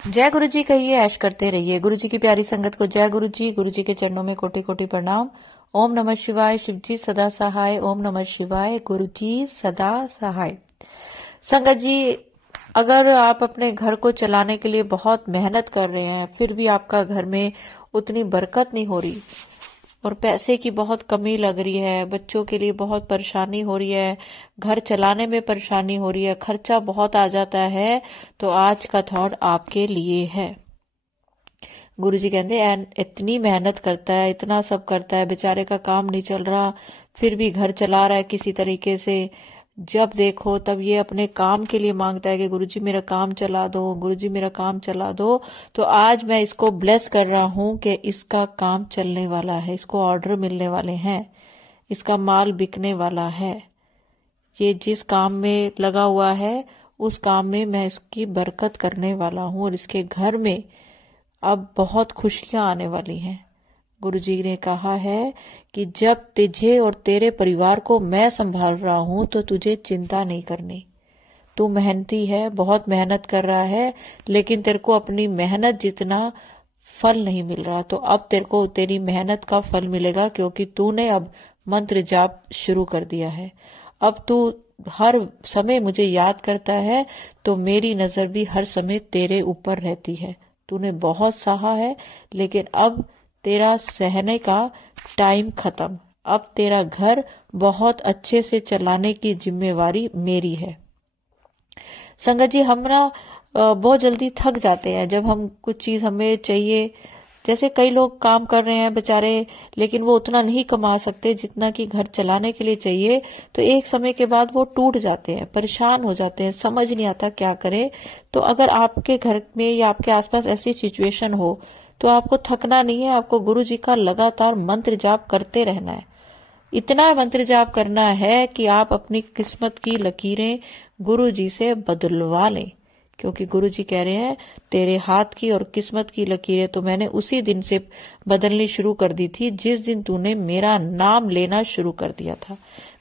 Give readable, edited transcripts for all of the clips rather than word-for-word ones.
जय गुरु जी कहिए, ऐश करते रहिए। गुरु जी की प्यारी संगत को जय गुरु जी। गुरु जी के चरणों में कोटि कोटि प्रणाम। ओम नमः शिवाय। शिव जी सदा सहाय। ओम नमः शिवाय। गुरु जी सदा सहाय। संगत जी, अगर आप अपने घर को चलाने के लिए बहुत मेहनत कर रहे हैं, फिर भी आपका घर में उतनी बरकत नहीं हो रही और पैसे की बहुत कमी लग रही है, बच्चों के लिए बहुत परेशानी हो रही है, घर चलाने में परेशानी हो रही है, खर्चा बहुत आ जाता है, तो आज का थॉट आपके लिए है। गुरु जी कहते हैं इतनी मेहनत करता है, इतना सब करता है, बेचारे का काम नहीं चल रहा, फिर भी घर चला रहा है किसी तरीके से। जब देखो तब ये अपने काम के लिए मांगता है कि गुरु जी मेरा काम चला दो, गुरु जी मेरा काम चला दो। तो आज मैं इसको ब्लेस कर रहा हूं कि इसका काम चलने वाला है, इसको ऑर्डर मिलने वाले हैं, इसका माल बिकने वाला है। ये जिस काम में लगा हुआ है उस काम में मैं इसकी बरकत करने वाला हूं और इसके घर में अब बहुत खुशियां आने वाली हैं। गुरुजी ने कहा है कि जब तुझे और तेरे परिवार को मैं संभाल रहा हूं तो तुझे चिंता नहीं करनी। तू मेहनती है, बहुत मेहनत कर रहा है, लेकिन तेरे को अपनी मेहनत जितना फल नहीं मिल रहा, तो अब तेरे को तेरी मेहनत का फल मिलेगा, क्योंकि तूने अब मंत्र जाप शुरू कर दिया है। अब तू हर समय मुझे याद करता है, तो मेरी नजर भी हर समय तेरे ऊपर रहती है। तूने बहुत सहा है, लेकिन अब तेरा सहने का टाइम खत्म। अब तेरा घर बहुत अच्छे से चलाने की जिम्मेवारी मेरी है। संगत जी, हम ना बहुत जल्दी थक जाते हैं जब हम कुछ चीज हमें चाहिए। जैसे कई लोग काम कर रहे हैं बेचारे, लेकिन वो उतना नहीं कमा सकते जितना कि घर चलाने के लिए चाहिए, तो एक समय के बाद वो टूट जाते हैं, परेशान हो जाते हैं, समझ नहीं आता क्या करें। तो अगर आपके घर में या आपके आसपास ऐसी सिचुएशन हो, तो आपको थकना नहीं है, आपको गुरु जी का लगातार मंत्र जाप करते रहना है। इतना मंत्र जाप करना है कि आप अपनी किस्मत की लकीरें गुरु जी से बदलवा लें, क्योंकि गुरु जी कह रहे हैं तेरे हाथ की और किस्मत की लकीरें तो मैंने उसी दिन से बदलनी शुरू कर दी थी जिस दिन तूने मेरा नाम लेना शुरू कर दिया था,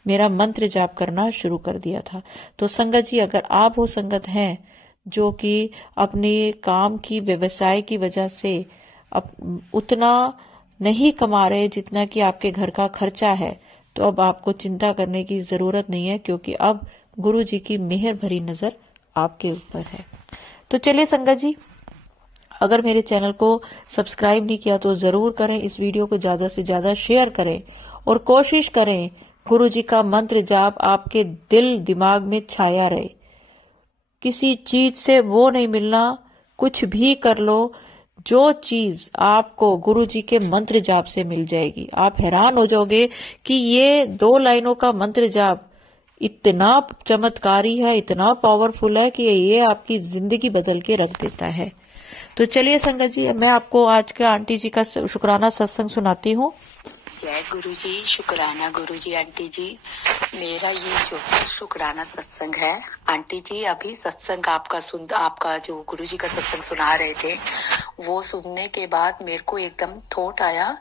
मेरा मंत्र जाप करना शुरू कर दिया था। तो संगत जी, अगर आप वो संगत हैं जो कि अपने काम की व्यवसाय की वजह से उतना नहीं कमा रहे जितना कि आपके घर का खर्चा है, तो अब आपको चिंता करने की जरूरत नहीं है, क्योंकि अब गुरु जी की मेहर भरी नजर आपके ऊपर है। तो चलिए संगत जी, अगर मेरे चैनल को सब्सक्राइब नहीं किया तो जरूर करें, इस वीडियो को ज्यादा से ज्यादा शेयर करें और कोशिश करें गुरु जी का मंत्र जाप आपके दिल दिमाग में छाया रहे। किसी चीज से वो नहीं मिलना, कुछ भी कर लो, जो चीज आपको गुरु जी के मंत्र जाप से मिल जाएगी। आप हैरान हो जाओगे कि ये 2 लाइनों का मंत्र जाप इतना चमत्कारी है, इतना पावरफुल है कि ये आपकी जिंदगी बदल के रख देता है। तो चलिए संगत जी, मैं आपको आज के आंटी जी का शुक्राना सत्संग सुनाती हूँ। जय गुरु जी, शुक्राना गुरु जी। आंटी जी, मेरा ये जो शुक्राना सत्संग है। आंटी जी, अभी सत्संग आपका जो गुरु जी का सत्संग सुना रहे थे, वो सुनने के बाद मेरे को एकदम थॉट आया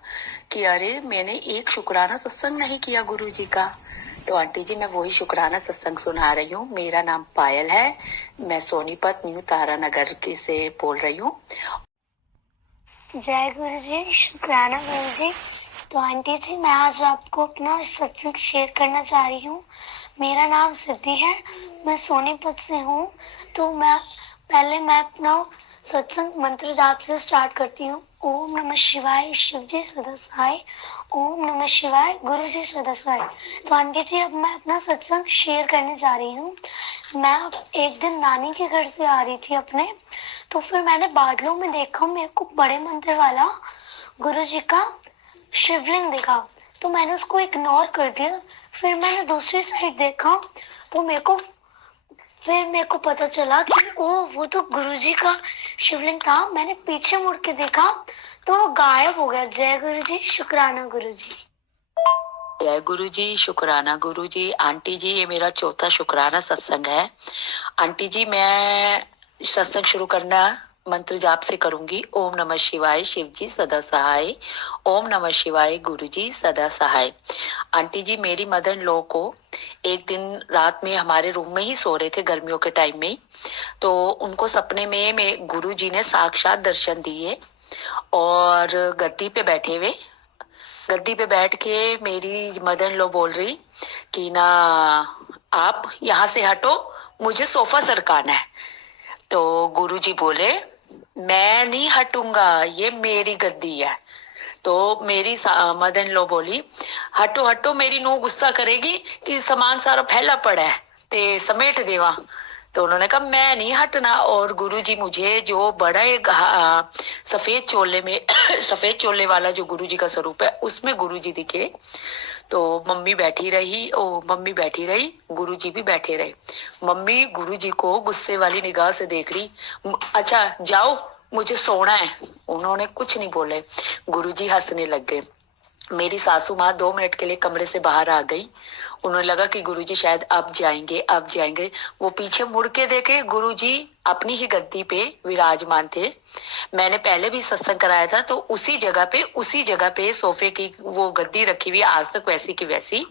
कि अरे मैंने एक शुक्राना सत्संग नहीं किया गुरु जी का। तो आंटी जी, मैं वही शुक्राना सत्संग सुना रही हूँ। मेरा नाम पायल है, मैं सोनीपत न्यू तारा नगर की से बोल रही हूँ। जय गुरु जी, शुक्राना गुरु जी। तो आंटी जी, मैं आज आपको अपना सत्संग शेयर करना चाह रही हूँ। मेरा नाम सिद्धि है, मैं सोनीपत से हूँ। तो मैं अपना सत्संग मंत्र जाप से स्टार्ट करती हूँ। ओम नमः शिवाय, शिव जी सदा सहाय। ओम नमः शिवाय, गुरु जी सदा सहाय। तो आंटी जी, अब मैं अपना सत्संग शेयर करने जा रही हूँ। मैं एक दिन नानी के घर से आ रही थी अपने, तो फिर मैंने बादलों में देखा, मेरे को बड़े मंदिर वाला गुरु जी का शिवलिंग दिखा। तो मैंने उसको इग्नोर कर दिया। फिर मैंने दूसरी साइड देखा, तो मेरे को पता चला कि वो तो गुरुजी का शिवलिंग था। मैंने पीछे मुड़ के देखा तो वो गायब हो गया। जय गुरु जी, शुक्राना गुरु जी। जय गुरु जी, शुक्राना गुरु जी। आंटी जी, ये मेरा चौथा शुक्राना सत्संग है। आंटी जी, मैं सत्संग शुरू करना मंत्र जाप से करूंगी। ओम नमः शिवाय, शिव जी सदा सहाय। ओम नमः शिवाय, गुरु जी सदा सहाय। आंटी जी, मेरी मदर इन लॉ को एक दिन रात में हमारे रूम में ही सो रहे थे, गर्मियों के टाइम में, तो उनको सपने में गुरु जी ने साक्षात दर्शन दिए और गद्दी पे बैठे हुए, गद्दी पे बैठ के मेरी मदर इन लॉ बोल रही कि ना आप यहाँ से हटो, मुझे सोफा सरकाना है। तो गुरुजी बोले मैं नहीं हटूंगा, ये मेरी गद्दी है। तो मेरी मदर इन लॉ बोली हटो हटो, मेरी नूंह गुस्सा करेगी कि सामान सारा फैला पड़ा है ते समेट देवा। तो उन्होंने कहा मैं नहीं हटना। और गुरुजी मुझे जो बड़ा एक सफेद चोले में सफेद चोले वाला जो गुरुजी का स्वरूप है उसमें गुरुजी दिखे। तो मम्मी बैठी रही, गुरुजी भी बैठे रहे। मम्मी गुरुजी को गुस्से वाली निगाह से देख रही, अच्छा जाओ मुझे सोना है। उन्होंने कुछ नहीं बोले, गुरुजी हंसने लग गए। मेरी सासू माँ 2 मिनट के लिए कमरे से बाहर आ गई। उन्हें लगा कि गुरुजी शायद अब जाएंगे। वो पीछे मुड़ के देखे, गुरुजी अपनी ही गद्दी पे विराजमान थे। मैंने पहले भी सत्संग कराया था, तो उसी जगह पे सोफे की वो गद्दी रखी हुई आज तक वैसी की वैसी,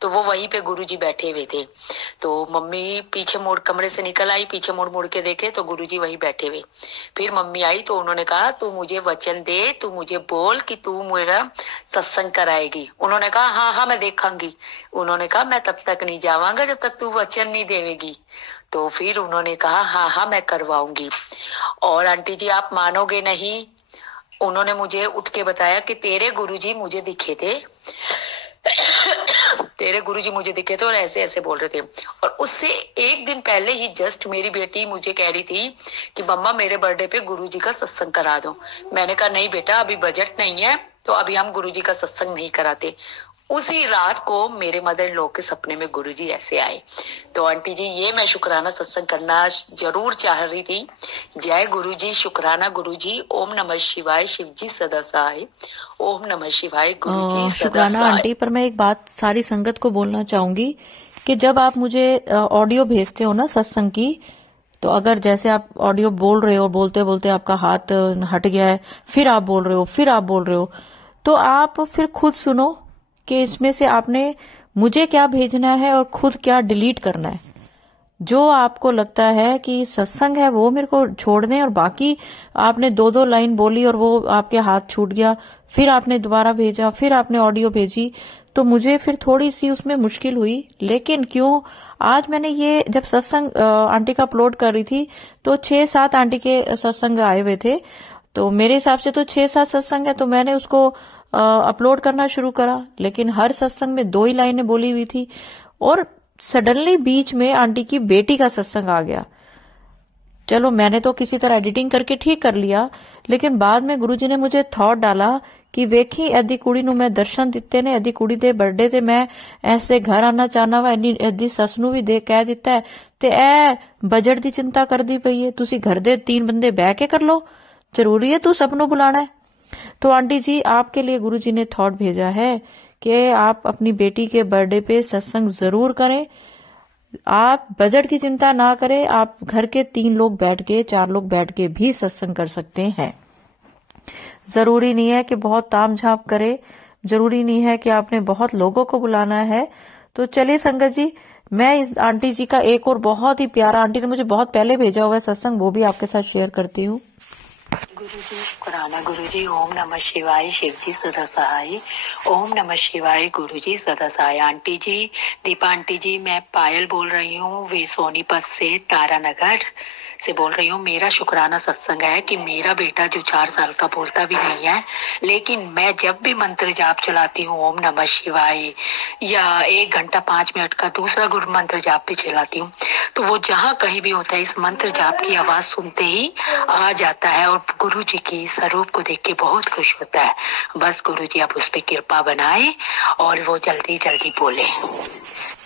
तो वो वहीं पे गुरुजी बैठे हुए थे। तो मम्मी पीछे मुड़ कमरे से निकल आई, पीछे मुड़ के देखे तो गुरुजी वहीं बैठे हुए। फिर मम्मी आई तो उन्होंने कहा तू मुझे वचन दे, तू मुझे बोल कि तू मेरा सत्संग कराएगी। उन्होंने कहा हाँ मैं देखांगी। उन्होंने कहा मैं तब तक नहीं जावांगा जब तक तू वचन नहीं देवेगी। तो फिर उन्होंने कहा हाँ मैं करवाऊंगी। और आंटी जी आप मानोगे नहीं, उन्होंने मुझे उठ के बताया कि तेरे गुरुजी मुझे दिखे थे और ऐसे ऐसे बोल रहे थे। और उससे एक दिन पहले ही जस्ट मेरी बेटी मुझे कह रही थी कि मम्मा मेरे बर्थडे पे गुरुजी का सत्संग करा दो। मैंने कहा नहीं बेटा, अभी बजट नहीं है, तो अभी हम गुरुजी का सत्संग नहीं कराते। उसी रात को मेरे मदर इन लॉ के सपने में गुरुजी ऐसे आए। तो आंटी जी ये मैं शुक्राना सत्संग करना जरूर चाह रही थी। जय गुरुजी, शुक्राना गुरुजी। ओम नमः शिवाय, शिव जी सदा सहाय। ओम नमः शिवाय, गुरुजी सदा शुक्राना सहाय। आंटी, पर मैं एक बात सारी संगत को बोलना चाहूंगी कि जब आप मुझे ऑडियो भेजते हो ना सत्संग की, तो अगर जैसे आप ऑडियो बोल रहे हो, बोलते बोलते आपका हाथ हट गया है, फिर आप बोल रहे हो, तो आप फिर खुद सुनो कि इसमें से आपने मुझे क्या भेजना है और खुद क्या डिलीट करना है। जो आपको लगता है कि सत्संग है वो मेरे को छोड़ दें, और बाकी आपने 2-2 लाइन बोली और वो आपके हाथ छूट गया, फिर आपने दोबारा भेजा, फिर आपने ऑडियो भेजी, तो मुझे फिर थोड़ी सी उसमें मुश्किल हुई। लेकिन क्यों आज मैंने ये जब सत्संग आंटी का अपलोड कर रही थी तो 6-7 आंटी के सत्संग आए हुए थे, तो मेरे हिसाब से तो 6-7 सत्संग है, तो मैंने उसको अपलोड करना शुरू करा। लेकिन हर सत्संग में 2 ही लाइनें बोली हुई थी, और सडनली बीच में आंटी की बेटी का सत्संग आ गया। चलो मैंने तो किसी तरह एडिटिंग करके ठीक कर लिया, लेकिन बाद में गुरुजी ने मुझे थॉट डाला कि वेखी एदी कुड़ी नू मैं दर्शन दिते ने, एदी कुड़ी दे बर्थडे ते मैं ऐसे घर आना चाहना वा, एदी सस नू भी दे कह दिता है, ते ए बजट दी चिंता करदी पई है, तुसी घर दे 3 बंदे बह के कर लो, जरूरी है तू सबनू बुलाना है। तो आंटी जी आपके लिए गुरुजी ने थॉट भेजा है कि आप अपनी बेटी के बर्थडे पे सत्संग जरूर करें। आप बजट की चिंता ना करें, आप घर के 3 लोग बैठ के 4 लोग बैठ के भी सत्संग कर सकते हैं। जरूरी नहीं है कि बहुत ताम झाम करे, जरूरी नहीं है कि आपने बहुत लोगों को बुलाना है। तो चलिए संगत जी, मैं इस आंटी जी का एक और बहुत ही प्यारा, आंटी ने मुझे बहुत पहले भेजा हुआ है सत्संग, वो भी आपके साथ शेयर करती हूँ। गुरुजी शुक्राना गुरुजी। ओम नमः शिवाय, शिव जी सदा सहाय। ओम नमः शिवाय, गुरुजी सदा सहाय। आंटी जी, दीपा आंटी जी, मैं पायल बोल रही हूँ, वे सोनीपत से तारानगर से बोल रही हूँ। मेरा शुक्राना सत्संग है कि मेरा बेटा जो 4 साल का बोलता भी नहीं है, लेकिन मैं जब भी मंत्र जाप चलाती हूँ ओम नमः शिवाय, या 1 घंटा 5 मिनट का दूसरा गुरु मंत्र जाप भी चलाती हूँ, तो वो जहाँ कहीं भी होता है इस मंत्र जाप की आवाज सुनते ही आ जाता है और गुरु जी की स्वरूप को देख के बहुत खुश होता है। बस गुरु जी आप उस पर कृपा बनाए और वो जल्दी जल्दी बोले।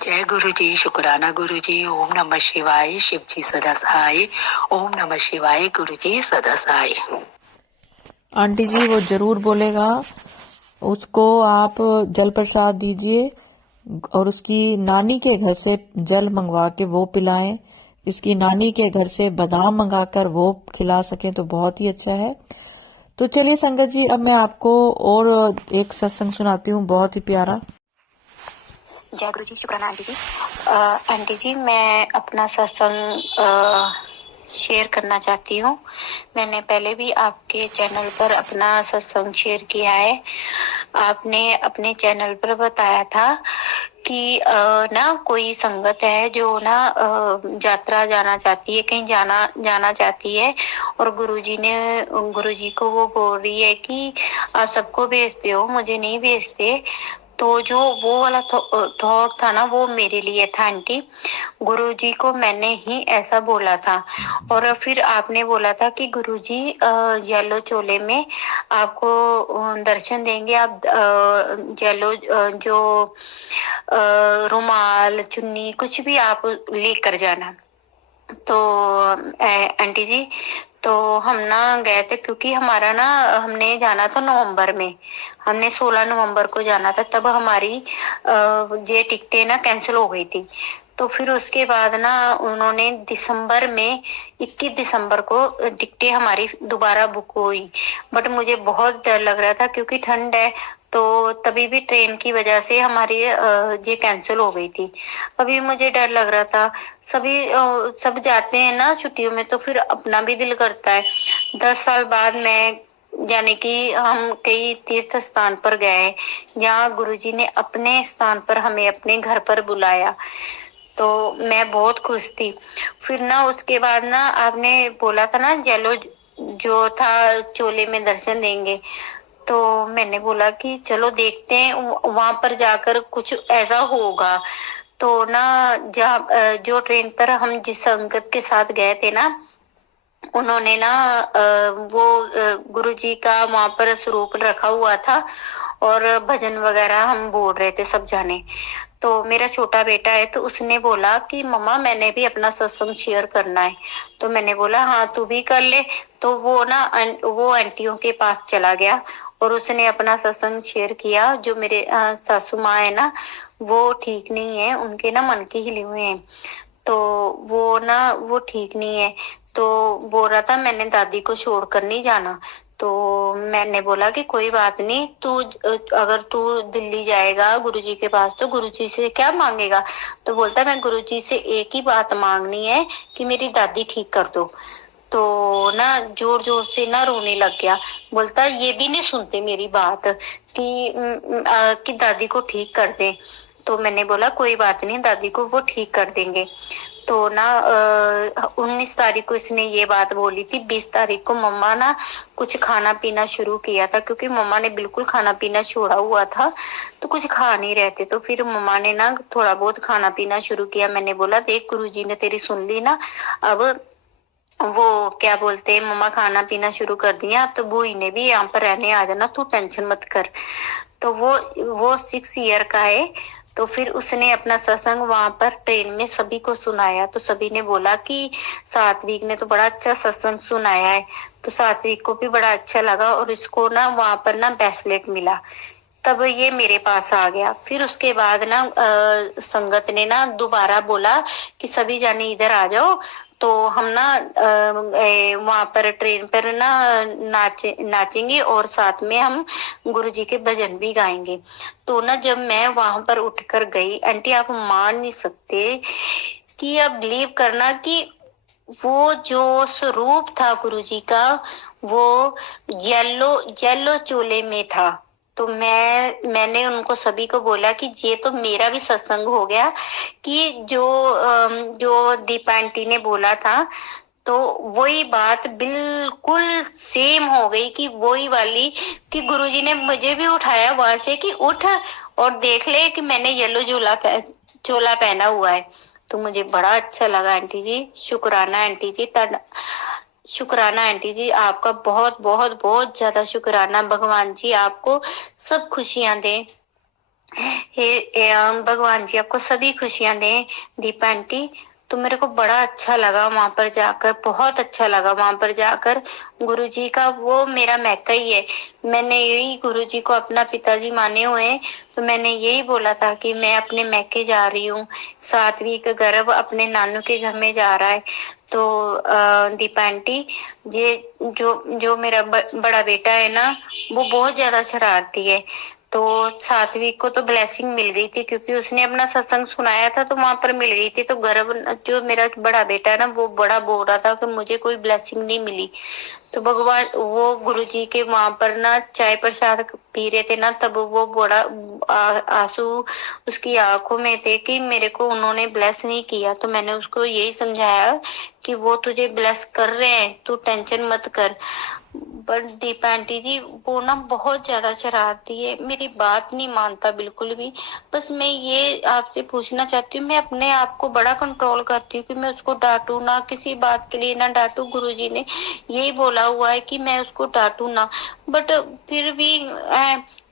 जय गुरु जी, शुक्राना गुरु जी। ओम नमः शिवाय, शिव जी सदा सहाय। ओम नमः शिवाय, गुरु जी सदा सहाय। आंटी जी वो जरूर बोलेगा, उसको आप जल प्रसाद दीजिए और उसकी नानी के घर से जल मंगवा के वो पिलाएं, इसकी नानी के घर से बादाम मंगाकर वो खिला सके तो बहुत ही अच्छा है। तो चलिए संगत जी, अब मैं आपको और एक सत्संग सुनाती हूँ, बहुत ही प्यारा। जय गुरु जी, शुक्राना आंटी जी। आंटी जी, मैं अपना सत्संग शेयर करना चाहती हूँ। मैंने पहले भी आपके चैनल पर अपना सत्संग शेयर किया है। आपने अपने चैनल पर बताया था कि ना कोई संगत है जो ना यात्रा जाना चाहती है, कहीं जाना चाहती है, और गुरुजी को वो बोल रही है कि आप सबको भेजते हो, मुझे नहीं भेजते। तो जो वो वाला थॉट था ना, वो मेरे लिए था आंटी। गुरुजी को मैंने ही ऐसा बोला था। और फिर आपने बोला था कि गुरुजी येलो चोले में आपको दर्शन देंगे। आप येलो जो रुमाल, चुन्नी, कुछ भी आप लेकर जाना। तो आंटी जी, तो हम ना गए थे, क्योंकि हमारा ना हमने जाना था नवंबर में। हमने 16 नवंबर को जाना था, तब हमारी ये टिकटें ना कैंसिल हो गई थी। तो फिर उसके बाद ना उन्होंने दिसंबर में 21 दिसंबर को टिकटें हमारी दोबारा बुक हुई। बट मुझे बहुत डर लग रहा था, क्योंकि ठंड है, तो तभी भी ट्रेन की वजह से हमारी ये कैंसिल हो गई थी। अभी मुझे डर लग रहा था। सब जाते हैं ना छुट्टियों में, तो फिर अपना भी दिल करता है। 10 साल बाद मैं, यानी कि हम कई तीर्थ स्थान पर गए, जहाँ गुरुजी ने अपने स्थान पर हमें अपने घर पर बुलाया। तो मैं बहुत खुश थी। फिर ना उसके बाद ना आपने बोला था ना, येलो जो था चोले में दर्शन देंगे। तो मैंने बोला कि चलो देखते हैं, वहां पर जाकर कुछ ऐसा होगा। तो ना जहाँ जो ट्रेन पर हम जिस संगत के साथ गए थे ना, उन्होंने ना वो गुरुजी का वहां पर स्वरूप रखा हुआ था, और भजन वगैरह हम बोल रहे थे सब जाने। तो मेरा छोटा बेटा है, तो उसने बोला कि मम्मा मैंने भी अपना सत्संग शेयर करना है। तो मैंने बोला हाँ तू भी कर ले। तो वो ना वो आंटियों के पास चला गया, और उसने अपना सत्संग शेयर किया। जो मेरे सासू माँ है ना, वो ठीक नहीं है, उनके ना मन के हिले हुए हैं। तो वो ठीक नहीं है। तो बोल रहा था मैंने दादी को छोड़कर नहीं जाना। तो मैंने बोला कि कोई बात नहीं, अगर तू दिल्ली जाएगा गुरुजी के पास, तो गुरुजी से क्या मांगेगा। तो बोलता मैं गुरुजी से एक ही बात मांगनी है कि मेरी दादी ठीक कर दो। तो ना जोर जोर से ना रोने लग गया। बोलता ये भी नहीं सुनते मेरी बात कि दादी को ठीक कर दे। तो मैंने बोला कोई बात नहीं, दादी को वो ठीक कर देंगे। तो ना 19 तारीख को इसने ये बात बोली थी। 20 तारीख को मम्मा ना कुछ खाना पीना शुरू किया था, क्योंकि मम्मा ने बिल्कुल खाना पीना छोड़ा हुआ था, तो कुछ खा नहीं रहे थे। तो फिर मम्मा ने ना थोड़ा बहुत खाना पीना शुरू किया। मैंने बोला देख गुरुजी ने तेरी सुन ली ना, अब वो क्या बोलते हैं, मम्मा खाना पीना शुरू कर दिया, अब तो बुई ने भी यहाँ पर रहने आ जाना, तू टेंशन मत कर। तो वो 6 ईयर का है। तो फिर उसने अपना सत्संग वहां पर ट्रेन में सभी को सुनाया। तो सभी ने बोला कि सात्विक ने तो बड़ा अच्छा सत्संग सुनाया है। तो सात्विक को भी बड़ा अच्छा लगा, और इसको ना वहां पर ना ब्रेसलेट मिला। तब ये मेरे पास आ गया। फिर उसके बाद ना संगत ने ना दोबारा बोला कि सभी जाने इधर आ जाओ। तो हम ना वहां पर ट्रेन पर ना नाचेंगे, और साथ में हम गुरुजी के भजन भी गाएंगे। तो ना जब मैं वहां पर उठकर गई, आंटी आप मान नहीं सकते कि आप बिलीव करना कि वो जो स्वरूप था गुरुजी का, वो येलो चोले में था। तो मैंने उनको सभी को बोला कि ये तो मेरा भी सत्संग हो गया, कि जो दीपा आंटी ने बोला था, तो वही बात बिल्कुल सेम हो गई, कि वही वाली, कि गुरुजी ने मुझे भी उठाया वहां से कि उठ और देख ले कि मैंने येलो चोला पहना हुआ है। तो मुझे बड़ा अच्छा लगा आंटी जी। शुक्राना आंटी जी, शुक्राना आंटी जी, आपका बहुत बहुत बहुत ज्यादा शुक्राना। भगवान जी आपको सब खुशियां दे। भगवान जी आपको सभी खुशियां दे दीपा आंटी। तो मेरे को बड़ा अच्छा लगा वहां पर जाकर, बहुत अच्छा लगा वहां पर जाकर। गुरुजी का वो मेरा मैका ही है। मैंने यही गुरुजी को अपना पिताजी माने हुए हैं, तो मैंने यही बोला था कि मैं अपने मैके जा रही हूँ। 7वीं का गर्भ अपने नानू के घर में जा रहा है। तो दीपा आंटी, ये जो जो मेरा बड़ा बेटा है ना, वो बहुत ज्यादा शरारती है। तो 7वीं को तो ब्लेसिंग मिल गई थी, क्योंकि उसने अपना सत्संग सुनाया था, तो वहां पर मिल गई थी। तो गर्भ जो मेरा बड़ा बेटा है ना, वो बड़ा बोल रहा था कि मुझे कोई ब्लेसिंग नहीं मिली। तो भगवान, वो गुरुजी के वहां पर ना चाय प्रसाद पी रहे थे ना, तब वो बड़ा आंसू उसकी आंखों में थे कि मेरे को उन्होंने ब्लेस नहीं किया। तो मैंने उसको यही समझाया कि वो तुझे ब्लेस कर रहे हैं, तू टेंशन मत कर। बट दीपा आंटी जी, वो ना बहुत ज्यादा शरारती है, मेरी बात नहीं मानता बिल्कुल भी। बस मैं ये आपसे पूछना चाहती हूँ, मैं अपने आप को बड़ा कंट्रोल करती हूँ कि मैं उसको डांटू ना, किसी बात के लिए ना डांटू। गुरुजी ने यही बोला हुआ है कि मैं उसको डांटू ना, बट फिर भी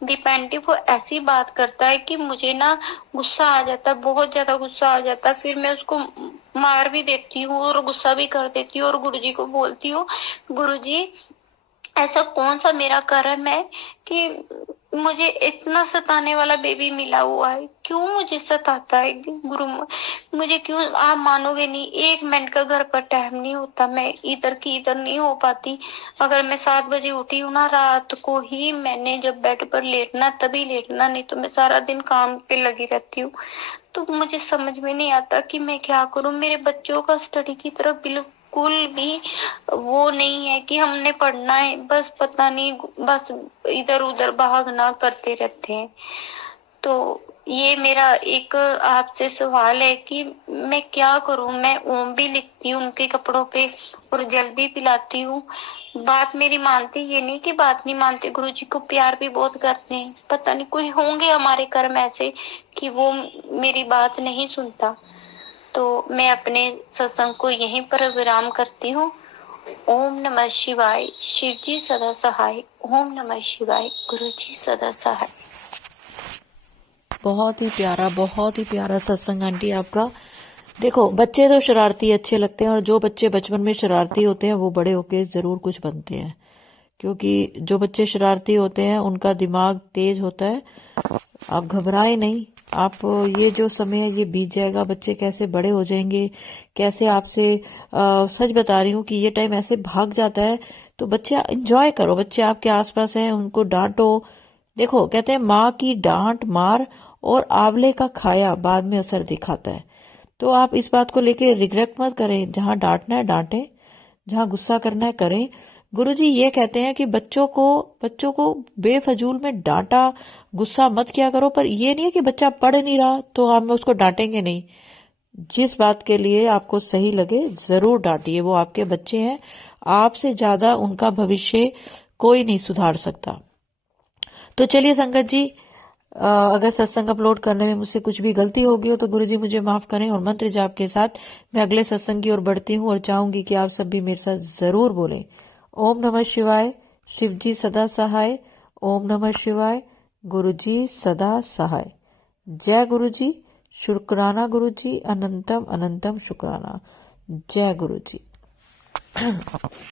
दीपा आंटी वो ऐसी बात करता है कि मुझे ना गुस्सा आ जाता है, बहुत ज्यादा गुस्सा आ जाता है। फिर मैं उसको मार भी देती हूँ और गुस्सा भी कर देती हूँ और गुरुजी को बोलती हूँ, गुरुजी ऐसा कौन सा मेरा कर्म है कि मुझे इतना सताने वाला बेबी मिला हुआ है, क्यों मुझे सताता है गुरु, मुझे क्यों। आप मानोगे नहीं, 1 मिनट का घर पर टाइम नहीं होता, मैं इधर की इधर नहीं हो पाती। अगर मैं 7 बजे उठी हूँ ना रात को ही, मैंने जब बेड पर लेटना तभी लेटना, नहीं तो मैं सारा दिन काम पे लगी रहती हूँ। तो मुझे समझ में नहीं आता कि मैं क्या करूं। मेरे बच्चों का स्टडी की तरफ बिल्कुल भी वो नहीं है कि हमने पढ़ना है, बस पता नहीं, बस इधर उधर भागना करते रहते हैं। तो ये मेरा एक आपसे सवाल है कि मैं क्या करूं। मैं ओम भी लिखती हूँ उनके कपड़ों पे और जल भी पिलाती हूँ। बात मेरी मानते, ये नहीं कि बात नहीं मानते, गुरुजी को प्यार भी बहुत करते हैं। पता नहीं कोई होंगे हमारे कर्म ऐसे कि वो मेरी बात नहीं सुनता। तो मैं अपने सत्संग को यहीं पर विराम करती हूँ। ओम नमः शिवाय, शिव जी सदा सहाय। ओम नमः शिवाय, गुरु जी सदा सहाय। बहुत ही प्यारा सत्संग आंटी आपका। देखो, बच्चे तो शरारती अच्छे लगते हैं, और जो बच्चे बचपन में शरारती होते हैं वो बड़े होके जरूर कुछ बनते हैं, क्योंकि जो बच्चे शरारती होते हैं उनका दिमाग तेज होता है। आप घबराए नहीं, आप ये जो समय है ये बीत जाएगा, बच्चे कैसे बड़े हो जाएंगे, कैसे आपसे सच बता रही हूँ कि ये टाइम ऐसे भाग जाता है। तो बच्चे एंजॉय करो, बच्चे आपके आसपास हैं, उनको डांटो। देखो, कहते हैं माँ की डांट मार और आंवले का खाया बाद में असर दिखाता है। तो आप इस बात को लेके रिग्रेट मत करें, जहां डांटना है डांटें, जहां गुस्सा करना है करें। गुरुजी ये कहते हैं कि बच्चों को बेफजूल में डांटा गुस्सा मत किया करो, पर ये नहीं है कि बच्चा पढ़ नहीं रहा तो हम उसको डांटेंगे नहीं। जिस बात के लिए आपको सही लगे जरूर डांटिए, वो आपके बच्चे हैं, आपसे ज्यादा उनका भविष्य कोई नहीं सुधार सकता। तो चलिए संगत जी, अगर सत्संग अपलोड करने में मुझसे कुछ भी गलती होगी हो तो गुरुजी मुझे माफ करें, और मंत्र जाप के साथ मैं अगले सत्संग की ओर बढ़ती हूँ और चाहूंगी कि आप सब भी मेरे साथ जरूर बोलें। ओम नमः शिवाय, शिव जी सदा सहाय। ओम नमः शिवाय, गुरुजी सदा सहाय। जय गुरुजी, शुक्राना गुरुजी, अनंतम अनंतम शुक्राना। जय गुरुजी।